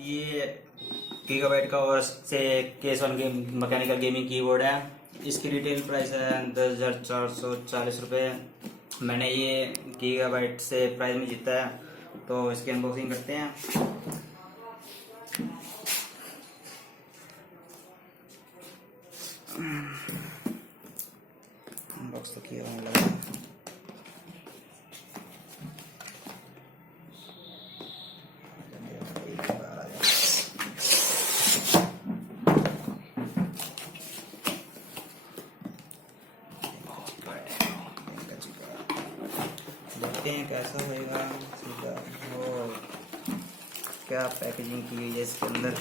ये गीगाबाइट का और से case 1 game mechanical gaming keyboard है। इसकी रिटेल प्राइस है 10,440 रुपये। मैंने ये गीगाबाइट से प्राइस में जीता है, तो इसकी अनबॉक्सिंग करते हैं। अनबॉक्स तो किया हुआ लगा। देखते हैं कैसा होएगा। सीधा वो क्या पैकेजिंग की गई है इसके अंदर।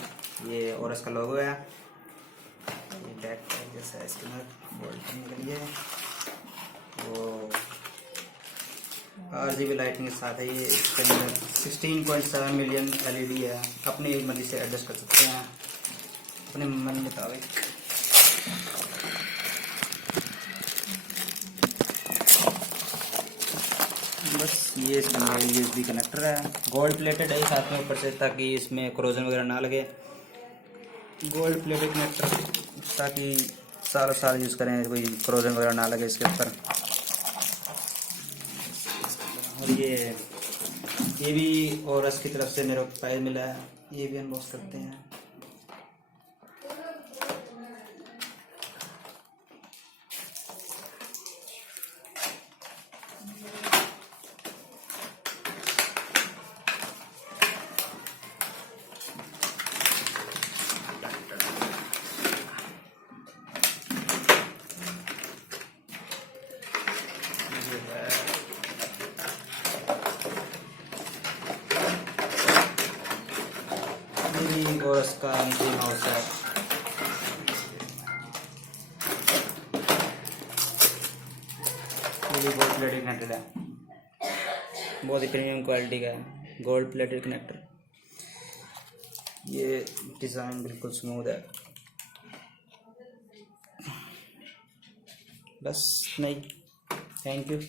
ये और इसका लोगो है, ये बैक पैक जैसा है। इसके अंदर बोल्ट निकली है, वो RGB लाइटिंग के साथ है। ये इसके अंदर 16.7 मिलियन LED है। अपनी मर्जी से एडजस्ट कर सकते हैं अपने मन मुताबिक। बस ये इसका USB कनेक्टर है, गोल्ड प्लेटेड है साथ में ऊपर से, ताकि इसमें क्रोजन वगैरह ना लगे। गोल्ड प्लेटेड कनेक्टर ताकि सालों साल यूज़ करें, कोई क्रोजन वगैरह ना लगे इसके ऊपर। और ये भी और इसकी तरफ से मेरे को प्राइस मिला है, ये भी अनबॉक्स करते हैं। और इसका अंतिम हाउस है। ये गोल्ड प्लेटेड कनेक्टर है, बहुत ही प्रीमियम क्वालिटी का है, गोल्ड प्लेटेड कनेक्टर। ये डिज़ाइन बिल्कुल स्मूथ है। बस नहीं, थैंक यू।